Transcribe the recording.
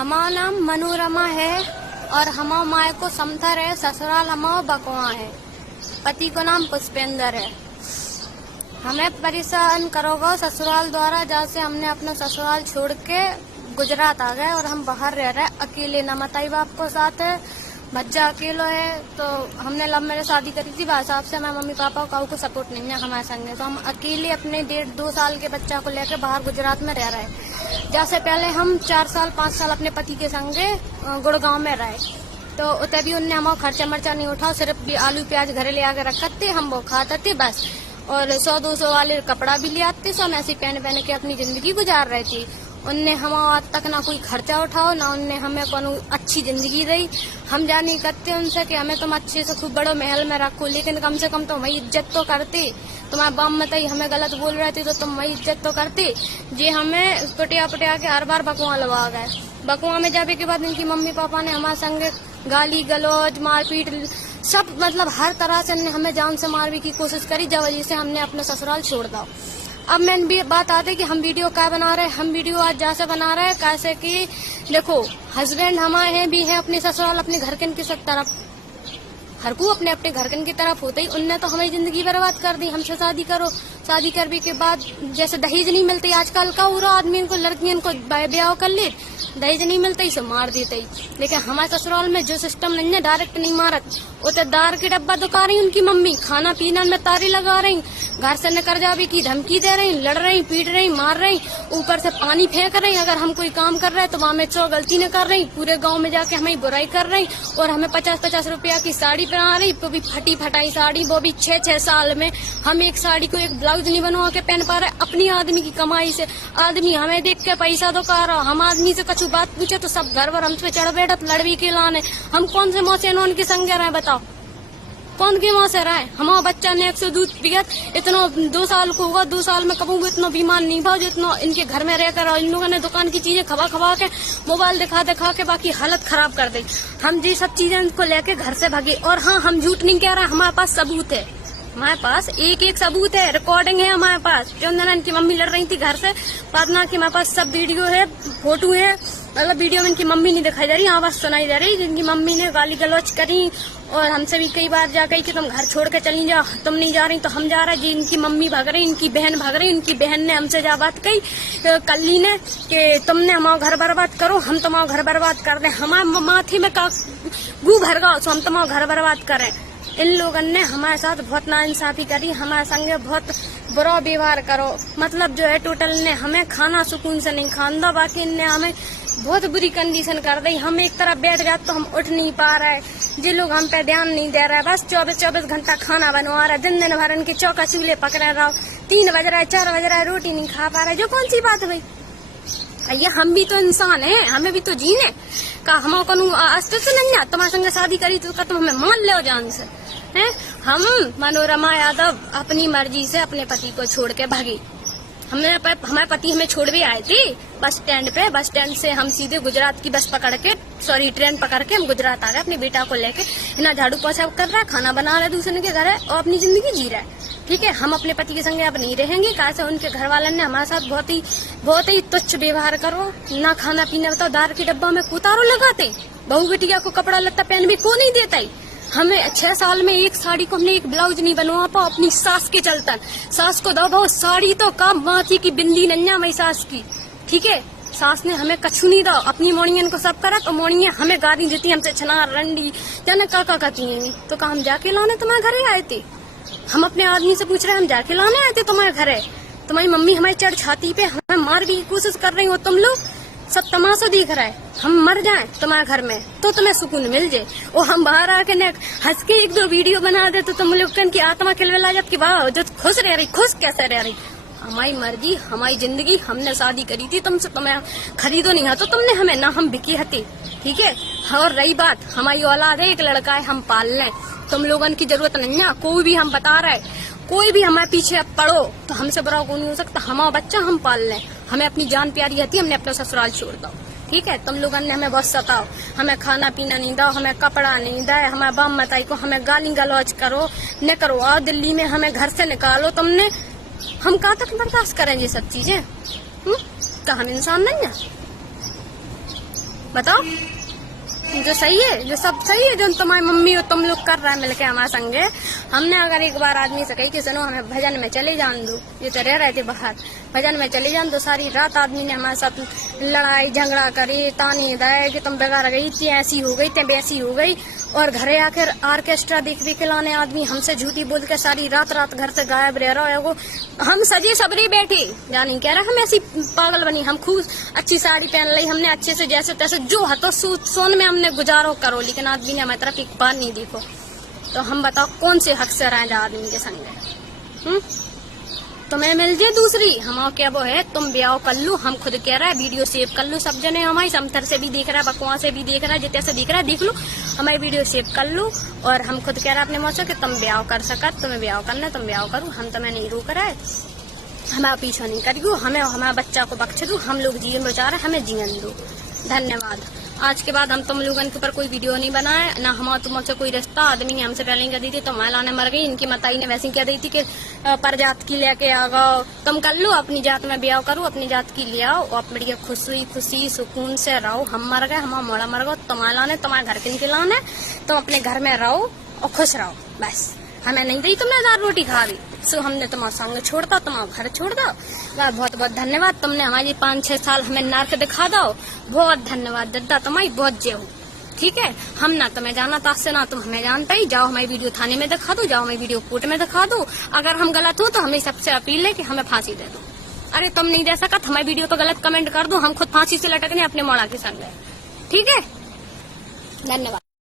हमारा नाम मनोरमा है और हमारा माए को समथर है, ससुराल हमारा बकवा है, पति को नाम पुष्पेंद्र है। हमें परेशान करोगे ससुराल द्वारा, जैसे हमने अपना ससुराल छोड़ के गुजरात आ गए और हम बाहर रह रहे अकेले, न मताई बाप को साथ है, बच्चा अकेलो है। तो हमने लव मैरिज शादी करी थी, भाई साहब से हमारे मम्मी पापा को सपोर्ट नहीं है हमारे संग, तो हम अकेले अपने 1.5-2 साल के बच्चा को लेकर बाहर गुजरात में रह रहे हैं। जैसे पहले हम 4 साल 5 साल अपने पति के संगे गुड़गांव में रहे, तो उतने भी उनने हमारा खर्चा मर्चा नहीं उठा, सिर्फ भी आलू प्याज घरे ले आकर रखते, हम वो खाते थे बस, और 100-200 वाले कपड़ा भी ले आते, सब ऐसे पहन के अपनी जिंदगी गुजार रही थी। उनने हमारा आज तक ना कोई खर्चा उठाओ, ना उनने हमें कोनो अच्छी जिंदगी दी। हम जानी करते उनसे कि हमें तुम अच्छे से खूब बड़ो महल में रखो, लेकिन कम से कम तो हमारी इज्जत तो करते। तुम्हारे बाप मताई हमें गलत बोल रहे थे तो तुम हमारी इज्जत तो करते। जे हमें पुटिया के हर बार बकुआ लगा गए। बकुआ में जाने के बाद इनकी मम्मी पापा ने हमारे संग गाली गलौज मारपीट सब, मतलब हर तरह से हमें जान से मारने की कोशिश करी, जब वजह से हमने अपना ससुराल छोड़ दो। अब मैं भी बात आती कि हम वीडियो क्या बना रहे हैं। हम वीडियो आज जैसे बना रहे हैं कैसे कि देखो, हस्बैंड हमारे भी है अपने ससुराल अपने घरकन की सब तरफ, हर को अपने अपने घरकन की तरफ होते ही उनने तो हमारी जिंदगी बर्बाद कर दी। हमसे शादी करो, शादी करने के बाद जैसे दहेज नहीं मिलती आजकल का, पूरा आदमी को लड़कियों को ब्याह कर ले, दहेज नहीं मिलता इसे मार देते। लेकिन हमारे ससुराल में जो सिस्टम नहीं है, डायरेक्ट नहीं मारत, उते दार के डब्बा दुका रही उनकी मम्मी, खाना पीना में तारी लगा रही, घर से निकल जावे की धमकी दे रही, लड़ रही, पीट रही, मार रही, ऊपर से पानी फेंक रही। अगर हम कोई काम कर रहे हैं तो वहाँ में 100 गलती न कर रही, पूरे गांव में जाके हमें बुराई कर रही, और हमें 50-50 रुपया की साड़ी पहना रही, वो भी फटी फटाई साड़ी, वो भी 6-6 साल में। हम एक साड़ी को एक ब्लाउज नहीं बनवा के पहन पा रहे अपनी आदमी की कमाई से। आदमी हमें देख के पैसा तो कर रहा, हम आदमी से कुछ बात पूछे तो सब घर पर हमसे चढ़ बैठत लड़वी के लाने। हम कौन से मौसे नौन के संग रहे बताओ, कौन के वहां से रहे? हमारा बच्चा ने 100 दूध पियत, इतना 2 साल को होगा, 2 साल में कबू इतना बीमार नहीं भाव जितना इनके घर में रहकर। इन लोगों ने दुकान की चीजें खवा के, मोबाइल दिखा के बाकी हालत खराब कर दी। हम जी सब चीजें को लेके घर से भागे। और हाँ, हम झूठ नहीं कह रहे, हमारे पास सबूत है, हमारे पास एक सबूत है, रिकॉर्डिंग है हमारे पास। चंदना इनकी मम्मी लड़ रही थी घर से, पादना की हमारे पास सब वीडियो है, फोटो है। मतलब वीडियो में इनकी मम्मी नहीं दिखाई दे रही, आवाज सुनाई दे रही, जिनकी मम्मी ने गाली गलौज करी और हमसे भी कई बार जा गई कि तुम घर छोड़ के चली जाओ, तुम नहीं जा रही तो हम जा रहे। जी इनकी मम्मी भाग रही, इनकी बहन भाग रही, इनकी बहन ने हमसे जा बात कही कल्ली ने कि तुमने हमारा घर बर्बाद करो, हम तुम्हारा घर बर्बाद कर दें, हमारे माथे में का गू भर गो तो हम तुम्हारा घर बर्बाद करें। इन लोगों ने हमारे साथ बहुत नाइंसाफी करी, हमारे संगे बहुत बुरा व्यवहार करो। मतलब जो है टोटल ने हमें खाना सुकून से नहीं खान दो, बाकी इनने हमें बहुत बुरी कंडीशन कर दी। हम एक तरफ बैठ गए तो हम उठ नहीं पा रहे, जो लोग हम पे ध्यान नहीं दे रहे, बस 24 घंटा खाना बनवा रहे, दिन भर इनके चौका चूल्हे पकड़े रहो, 3 बज रहा है 4 बज रहा है, रोटी नहीं खा पा रहे। जो कौन सी बात भाई, ये हम भी तो इंसान हैं, हमें भी तो जीने का हम को अस्तित्व नहीं है। तुम्हारे संग शादी करी तो तुम हमें मान लो जान से हैं। हम मनोरमा यादव अपनी मर्जी से अपने पति को छोड़ के भागी। हमारे पति हमें छोड़ भी आए थे बस स्टैंड पे, बस स्टैंड से हम सीधे गुजरात की बस पकड़ के, सॉरी ट्रेन पकड़ के हम गुजरात आ गए अपने बेटा को लेके। ना झाड़ू पोछा कर रहा है, खाना बना रहा है दूसरे के घर है और अपनी जिंदगी जी रहा है। ठीक है, हम अपने पति के संगे अब नहीं रहेंगे, कैसे उनके घर वालों ने हमारे साथ बहुत ही तुच्छ व्यवहार करो, ना खाना पीना बताओ, दार के डब्बा में कुतारो लगाते, बहू बेटिया को कपड़ा लत्ता पहन भी को नहीं देता। हमें 6 साल में एक साड़ी को हमने एक ब्लाउज नहीं बनवा पाओ अपनी सास के चलता। सास को दो भाव साड़ी तो काम माथी की बिंदी नन्या मई सास की। ठीक है, सास ने हमें कछु नहीं दो, अपनी मोड़ियन को सब करा तो मोड़ियां हमें गाली देती, हमसे छना रंडी जाने का कहती है। तो का हम जाके लाने तुम्हारे घरे आए थे? हम अपने आदमी से पूछ रहे हम जाके लाने आए थे तुम्हारे घरे? तुम्हारी मम्मी हमारी चढ़ छाती पे हमें मार भी कोशिश कर रही हो, तुम लोग सब तमाशा दिख रहा है। हम मर जाएं तुम्हारे घर में तो तुम्हें सुकून मिल जाए, और हम बाहर आके हंस के 1-2 वीडियो बना दे तो तुम लोग की आत्मा खिलविला जब कि वाह जो खुश रह रही, खुश कैसे रह रही। हमारी मर्जी, हमारी जिंदगी, हमने शादी करी थी तुमसे, तुम्हें खरीदो नहीं है तो तुमने हमें ना, हम बिकी हती। ठीक है, और रही बात हमारी औलाद है, एक लड़का है, हम पाल लें, तुम लोगों की जरूरत नहीं है। कोई भी हम बता रहे, कोई भी हमारे पीछे पड़ो तो हमसे बुरा कोई नहीं हो सकता। हमारा बच्चा हम पाल लें, हमें अपनी जान प्यारी हती, हमने अपना ससुराल छोड़ दो। ठीक है, तुम लोगों ने हमें बहुत सताओ, हमें खाना पीना नहीं दो, हमें कपड़ा नहीं दे, हमारे बाप मताई को हमें गाली गलौज करो न करो, आओ दिल्ली में हमें घर से निकालो तुमने। हम कहाँ तक बर्दाश्त करें ये सब चीजें? कहाँ इंसान नहीं है। बताओ, जो सही है, जो सब सही है, जो तुम्हारी मम्मी और तुम लोग कर रहे हैं मिलके हमारे संगे। हमने अगर एक बार आदमी से कही कि सुनो हमें भजन में चले जान दो, ये तो रह रहे थे बाहर, भजन में चले जान दो, सारी रात आदमी ने हमारे साथ लड़ाई झगड़ा करी, तानी दे कि तुम बेकार गई थी, ऐसी हो गई ते वैसी हो गई, और घरे आकर ऑर्केस्ट्रा देख के लाने आदमी हमसे झूठी बोल के सारी रात रात घर से गायब रह रहा है। हम सजे सबरी बैठे जानी कह रहा हम ऐसी पागल बनी, हम खूब अच्छी साड़ी पहन ली, हमने अच्छे से जैसे तैसे जो हतो सोन में हमने गुजारो करो, लेकिन आदमी ने हमारी तरफ एक बार नहीं देखो। तो हम बताओ कौन से हक से रहे जा आदमी के संग? तुम्हें मिल जाए दूसरी, हम क्या वो है, तुम ब्याह कर लो, हम खुद कह रहा है वीडियो सेव कर लो, सब जने हमारी समथर से भी देख रहा है, बकवा से भी देख रहा है, जितने से दिख रहा है देख लो, हमारी वीडियो सेव कर लो। और हम खुद कह रहा है अपने मुँह से कि तुम ब्याह कर सकत, तुम्हें ब्याह करना तुम ब्याह करो, हम तुम्हें नहीं रोक रहा है, हमारा पीछा नहीं करियो, हमें हमारे बच्चा को बख्श दो, हम लोग जीवन बेचारा हमें जीवन दो। धन्यवाद। आज के बाद हम तुम लोगों के ऊपर कोई वीडियो नहीं बनाए, ना हमारा तुमसे कोई रिश्ता। आदमी ने हमसे पहले ही कह दी थी, तो महिला ने मर गई, इनकी मताई ने वैसे ही कह दी थी कि परजात की लेके आ गो, तुम कर लो अपनी जात में ब्याह करो, अपनी जात की ले आओ, और बढ़िया खुशी सुकून से रहो। हम मर गए, हमारा मोड़ा मर गो, तुम्हारा ने तुम्हारे घर के लाने, तुम अपने घर में रहो और खुश रहो, बस। हमें नहीं दी तुमने दाल रोटी खा दी, सो हमने तुम्हारा संग छोड़ दो, तुम्हारा घर छोड़ दो। बहुत बहुत धन्यवाद, तुमने हमारी 5-6 साल हमें नर्क दिखा दो, बहुत धन्यवाद दद्दा, तुम्हारी बहुत जय हो। ठीक है, हम ना तुम्हें जाना ताश से, ना तुम हमें जानता ही। जाओ हमारी वीडियो थाने में दिखा दो, जाओ हमारी वीडियो कोर्ट में दिखा दो, अगर हम गलत हो तो हमें सबसे अपील है कि हमें फांसी दे दो। अरे तुम नहीं दे सकत, हमारी वीडियो पर गलत कमेंट कर दो, हम खुद फांसी से लटकने अपने मोड़ा के संग। ठीक है, धन्यवाद।